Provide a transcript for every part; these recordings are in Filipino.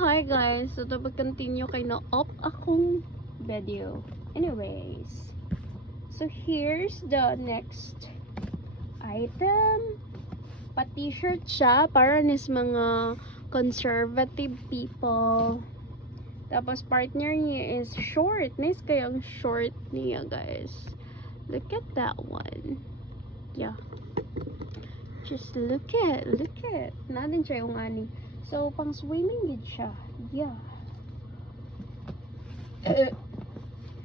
hi guys. So, dapat continue kay na up akong video. Anyways. So, here's the next item. Pa-t-shirt siya. Para nis mga conservative people. Tapos, partner niya is short. Nice kayang short niya, guys. Look at that one. Yeah. Just look at. Natin siya yung ani. So, pang swimming din siya. Yeah.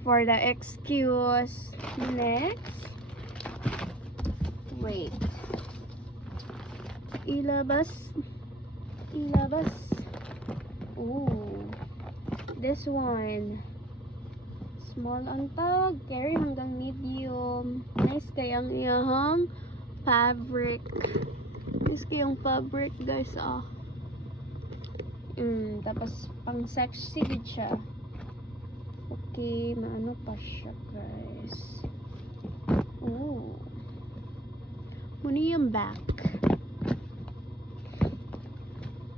For the excuse. Next. Wait. Ilabas. Ooh. This one. Small ang tag. Carry hanggang medium. Nice kayang iyahang fabric. Nice kayang fabric, guys, ah. Tapos, pang sexy din siya. Okay, maano pa siya, guys. Ooh. Muni yung back.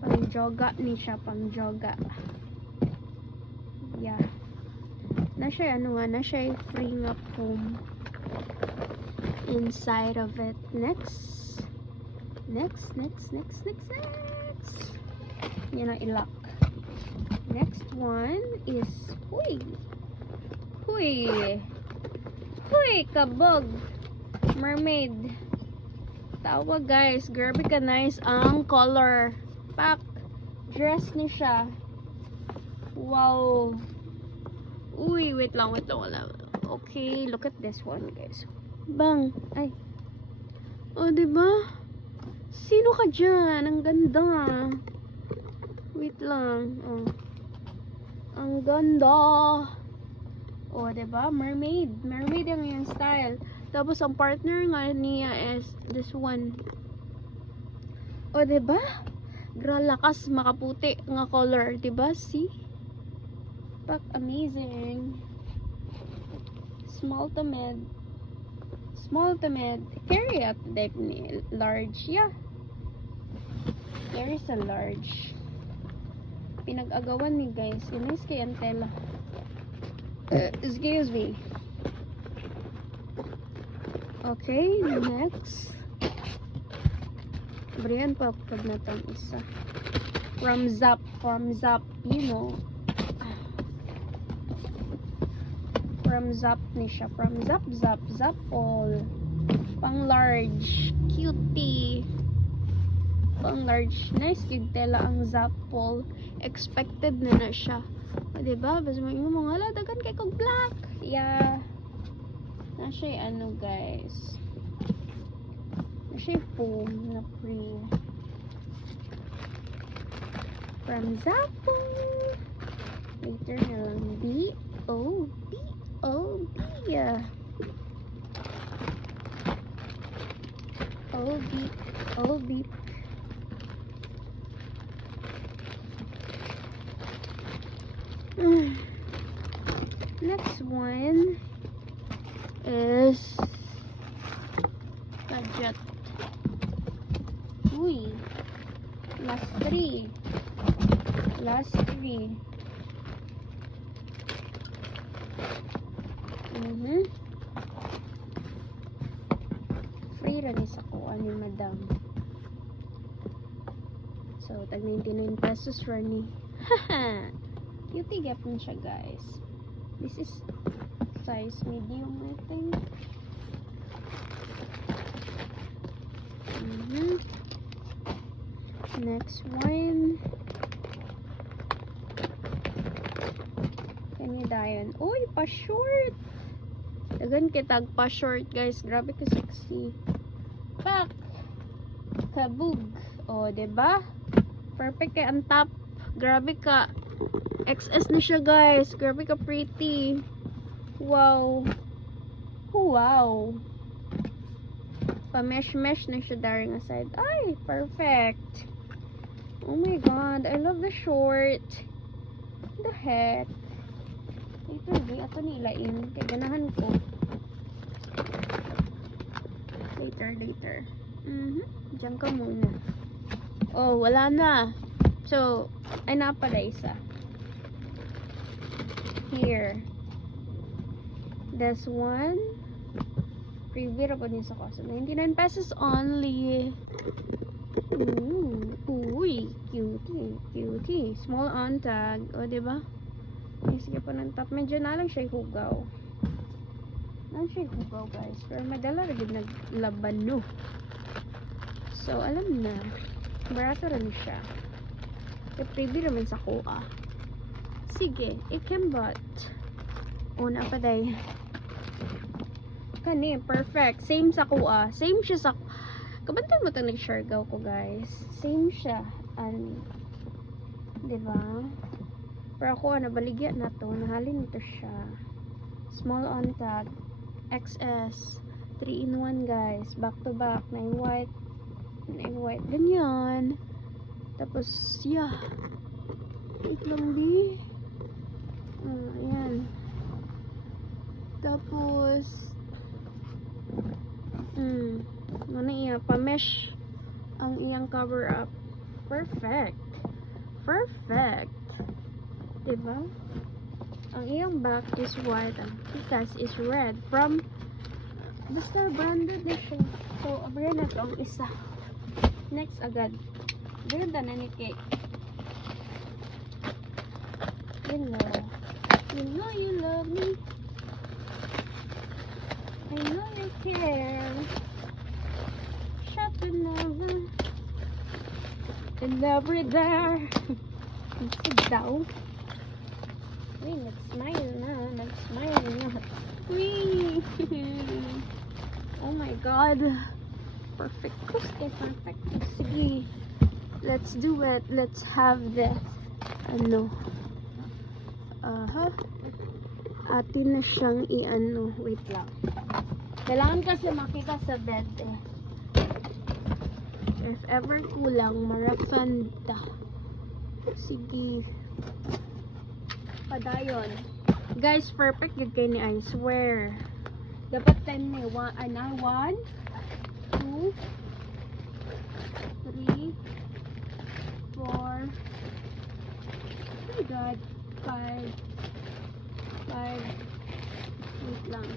Pang joga ni siya, pang joga. Yeah. Na siya, na siya freeing up foam inside of it. Next. Yun ang ilak. Next one is Huy, kabog. Mermaid. Tawa, guys. Grabe ka nice ang color. Pak. Dress ni siya. Wow. Uy, wait lang. Wala. Okay, look at this one, guys. Bang. Ay. Oh, diba? Sino ka dyan? Ang ganda. Wait lang. Oh. Ang ganda. Oh, diba? Mermaid ang yung style. Tapos, ang partner nga niya is this one. Oh, diba? Lakas makaputi nga color. Diba? See? Pak, amazing. Small to mid. Carry out the large. Yeah. There is a large. Pinag-agawan ni guys. Inis kay Antela. Excuse me. Okay, next. Brian pa pag natang isa. From Zap, you know. From Zap ni siya. From Zap all. Pang large. Cutie. Pang large. Nice yung tela ang Zap all. Expected na siya. O, diba? Basta mga dagan kay kong black. Yeah. Na siya guys. Na siya foam na free. From Zappo. Later na lang. B-O-B. Yeah. O-B. Next one is gadget. Uy. Last three. Free rin isa ko ni madam. So, tag 99 pesos rani. Haha. Cutie gapon siya, guys. This is size medium, I think. Next one. Can you dayon? Uy, pa-short! Dagan kitag pa-short, guys. Grabe ka sexy. Pak! Kabug. O, diba? Perfect kay ang top. Grabe ka. XS na siya, guys. Grabe ka pretty. Wow. Pa-mesh na siya daring aside. Ay, perfect. Oh my god. I love the short. What the heck? Ito, di ako nilain. Kaya ganahan ko. Later. Diyan ka muna. Oh, wala na. So, ay napala isa. Here. This one. Preview pa niya sa cost. 99 pesos only. Ooh. Uy. Cutie. Small on tag. O, diba? Ay, sige pa ng top. Medyo na lang siya hugaw. Guys. Pero madala rin naglaban, no? So, alam na. Barato rin siya. I-preview naman sa kuha. Sige, ikembot. Una pa day. Kani, perfect. Same sa kuha. Same siya sa... Kabantay mo itong nag-shargaw ko, guys. Same siya. Diba? Pero ako, nabaligya na to. Nahalin nito siya. Small on tag. XS. 3-in-1, guys. Back to back. Na yung white. Ganyan. Tapos, yeah. Wait lang, di. Ayan. Tapos, ano iya, pa-mesh ang iyang cover up. Perfect. Diba? Ang iyang back is white. Ang tikas is red. From, basta branded na siya. So, abra na ito ang isa. Next agad. Ganda na ni Cake. You know you love me. I know you care. Shut the never. And every there. Sit down. Wait, nag-smile na. Wee. Oh my God. Perfect. Perfect. Sige. Let's do it. Let's have this. Atin na siyang i-ano. Wait lang. Kailangan kasi makita sa bed eh. If ever kulang, marafan ta. Sige. Padayon. Guys, perfect yun kayo ni I swear. Dapat 10 na 1, 2, 3, 4, oh my God, 5, wait lang,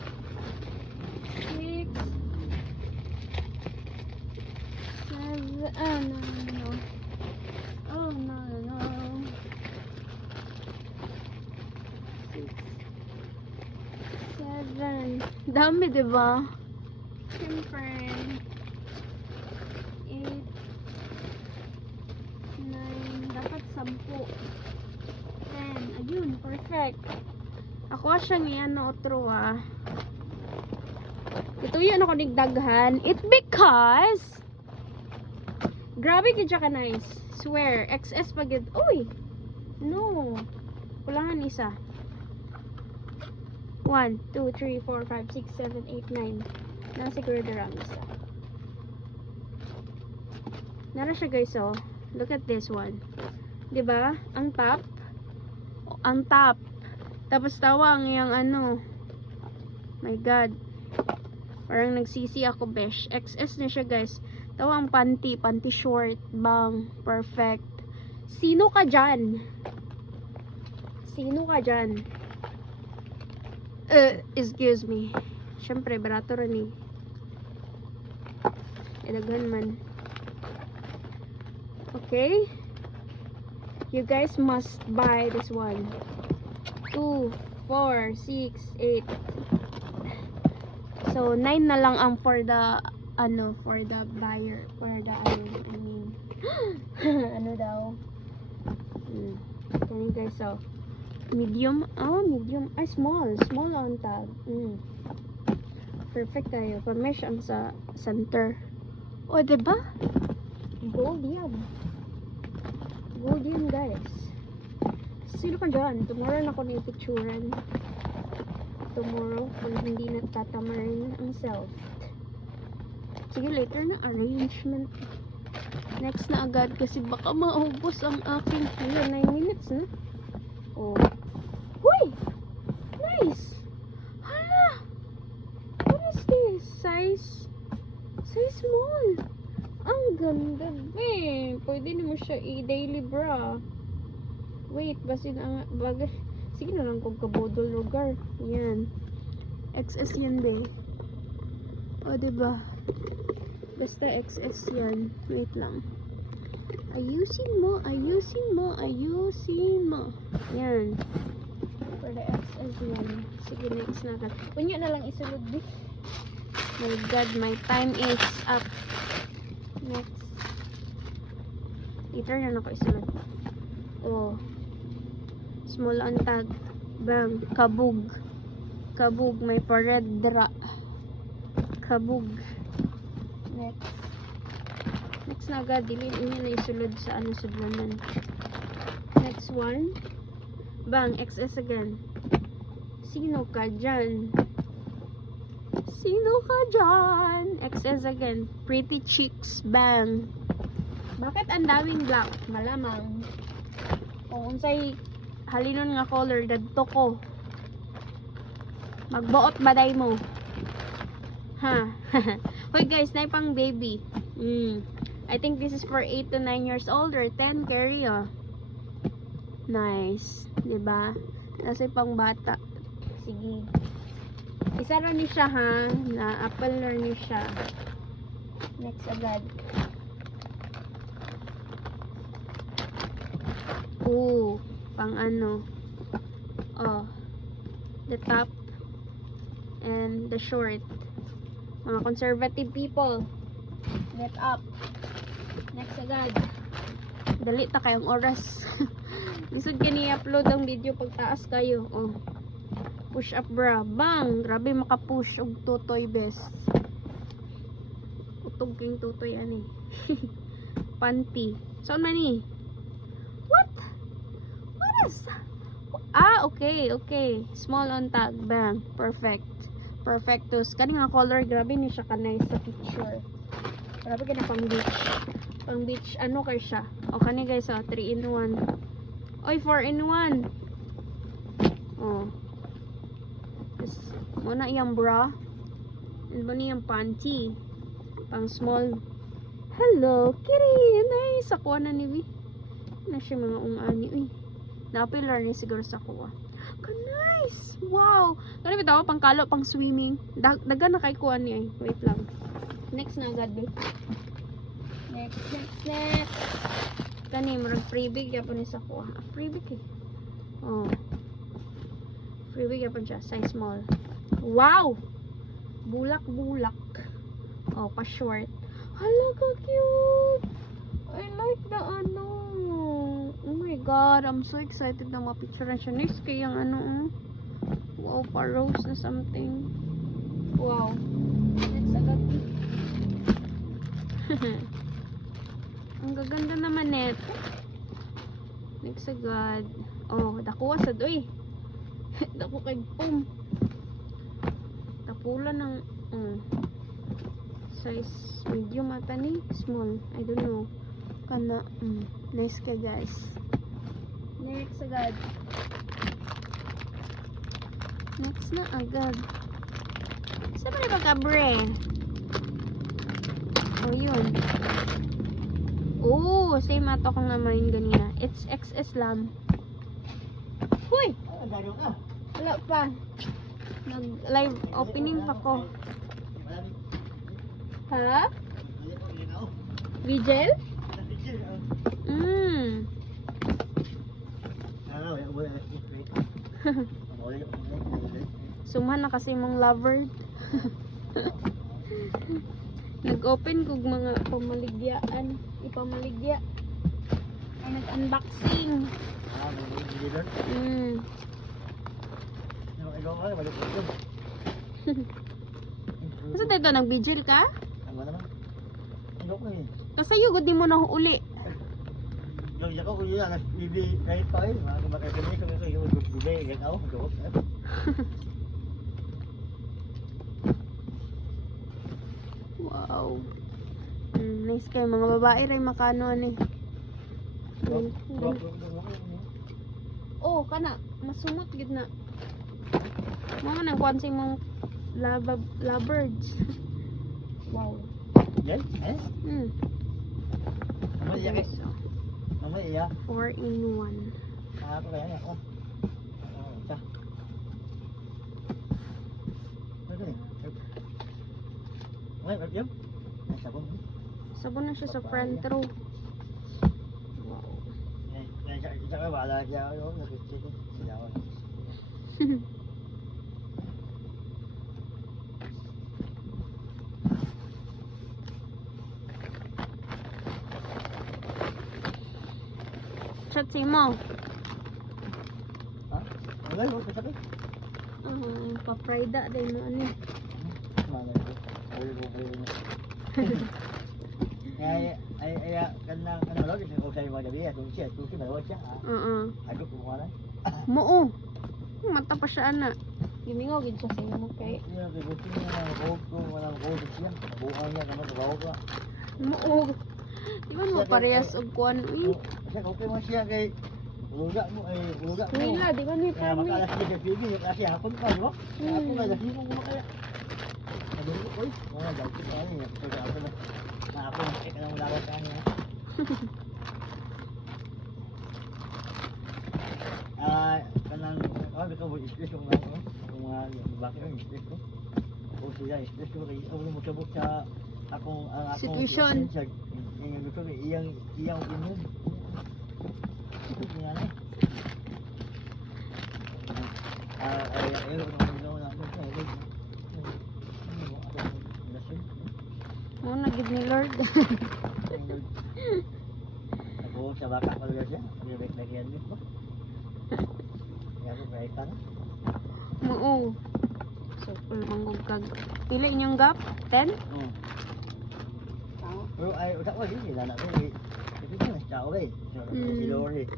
6, 7, no. Oh, no. 6, 7, dami diba? Siyempre, 8, 9, dapat 10, 10, ayun, perfect. Ako siyang yan na otro ito yan ako nigdaghan. It because grabe ka nice. Swear, XS pagid. Uy! No. Kulangan isa. 1, 2, 3, 4, 5, 6, 7, 8, 9. Nasiguro darang isa. Nara siya guys, oh. Look at this one. Diba? Ang top. Tapos tawa ang iyang My God. Parang nagsisi ako, besh. XS na siya, guys. Tawa ang panty short, bang, perfect. Sino ka dyan? Excuse me. Syempre, barato rin eh. Ilaghan man. Okay? You guys must buy this one. 2, 4, 6, 8. So 9 na lang ang for the buyer, ano daw. Can you guys so medium, small on tag. Perfect kayo. Pa-mesh ang sa center. O, diba? Gold yan, guys. Sino ka dyan? Tomorrow na ako na picturean. Tomorrow, kung hindi natatamarin ang self. Sige, later na arrangement. Next na agad kasi baka maubos ang aking 9 minutes na. Oh. Huy! Nice! Hala! What is this? Size small. Ang ganda, eh. Pwede naman siya i-daily bra. Wait, basin ang bagay. Sige na lang kung kabodol lugar. Yan. XS yan, be. O, diba? Basta XS yan. Wait lang. Ayusin mo, ayusin mo, ayusin mo. Yan. For the XS yan. Sige, next na ka. Kunya na lang isulod, be. My God, my time is up. Next. I-turn na ako isunod. Oh. Small on tag. Bang. Kabug. Kabug. May paredra. Kabug. Next. Next na agad. Dilin niya na isulod sa ano sudlanan. Next one. Bang. XS again. Sino ka dyan? Sino ka dyan? XS again. Pretty chicks. Bang. Bakit ang daming black? Malamang. Kung unsay halinon nga color, dadto ko. Magbuot baday mo. Ha? Hoy guys, na pang baby. I think this is for 8 to 9 years old or 10 carry Nice. Diba? Kasi pang bata. Sige. Isa rin siya ha. Na apple rin siya. Next agad. Ooh, pang ano. Oh. The top and the short. Mga conservative people. Get up. Next agad. Dali ta kayong oras. Lisod ka ni-upload ang video pagtaas kayo. Oh. Push up bra. Bang! Grabe maka-push og tutoy best. Utog king tutoy ani. Panty. Saan man ni? What? What is that? Ah, okay, okay. Small on tag. Bang. Perfect. Perfectus. Kani nga color, grabe ni siya kanay sa picture. Grabe ka na pang beach. Pang beach, ano kay siya? O, kani guys, 3 in 1. Oy, 4 in 1. Oh. Muna iyang bra. And ba niyang panty. Pang small. Hello, kitty. Nice. Ako na ni Vi. Na siya mga ungani. Uy. Na-appealar niya siguro sa kuha. Nice. Wow. Kani bitaw pang kalo, pang swimming. Daga na kay kuha niya. Wait lang. Next na agad, be. Next. Kani, marang freebie yapon ni sa kuha. Freebie eh. Oh. Freebie yapon siya. Size small. Wow! Bulak. Oh, pa-short. Hala, ka cute! I like the ano. Oh my God, I'm so excited na mapicturean siya. Next kayang ano. Wow, pa-rose na something. Wow. Next agad. Ang gaganda naman net. Next agad. Oh, dakuha sa doy. Dako kay pum. Tapula ng size medium ata ni small. I don't know. Kana nice ka guys. Next agad. Next na agad. Saan ba magka-bre? Oh, yun. Oh, same ato kong namayin ganina. It's XS lang. Huy! Wala pa. Nag-live opening pa ko. Ha? Vigil? Sumahan na kasi mong lover. Nag-open kog mga pamaligyaan. Ipamaligya. Ay, nag-unboxing. Kasi tayo nag-vigil ka? Kasi yugod di mo na uli. Wow. Nice kayo. Mga babae rin makano ni. Oh, kana. Masumot gid na. Mga nang kwansi mong lovebirds. Wow. Yan? Eh? Nice. Ang may iya. 4 in 1. Ako kaya niya. Oh. Ito. Ano yun? Ay, yun. Ay, sabon. Sabon na siya sa front row. Isa ka wala siya. Nakikita. Silawan. Chat si mo. Ha? Wala yun. Kasakit. Pa-prida din mo ano. Malay ko. Ulo ko kayo niya. Ay, kanang lagi ko sa mga gabi. Kung siya, malawag siya. Agad kumuha na. Moo. Mata pa siya ana. Gimingaw gid siya sa imo kay. Iya, kay gusto niya ng cold ko. Walang cold siya. Buka niya naman sa bawag ko. Moo. Di ba mo parehas og kuan uy. Siya, okay mo siya kay uluga mo. Uluga mo. Nila, di ba ni Kaya kami? makalas siya sa TV. Kasi hapon pa, di ba? Hapon pa, kasi mo kumakaya. Sabi ko, oy, mga gawin ko ano yun. Kaya ako na, ako na, kaya nang lawas sa kanya. Kanang, ito mo, stress ko mga, kung bakit yung stress ko. O sila, stress ko, kaya ako na magkabot sa akong Situation. Yung gusto ko, iyang opinion. Ito nga na. Ayaw ko naman ginawa natin. Mo na gid ni Lord. Ako sa baka ko lang siya. Direct na yan mo. Kaya ko kahit pa na. Moo. So, manggug kag. Pila inyong gap? 10? Pero ay, utak ko, hindi na ko. Ito ko na siya, okay. Si Lori.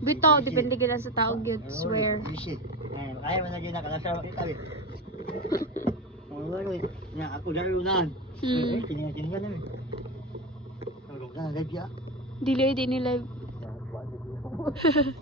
Bitaw, depende gila sa tao gyud, swear. Easy. Kaya mo na din nakalasar makita rin. Ako dari unahan. Tiningan namin. Tawag ka na live ya. Dili di ni live. Ya, buat dia.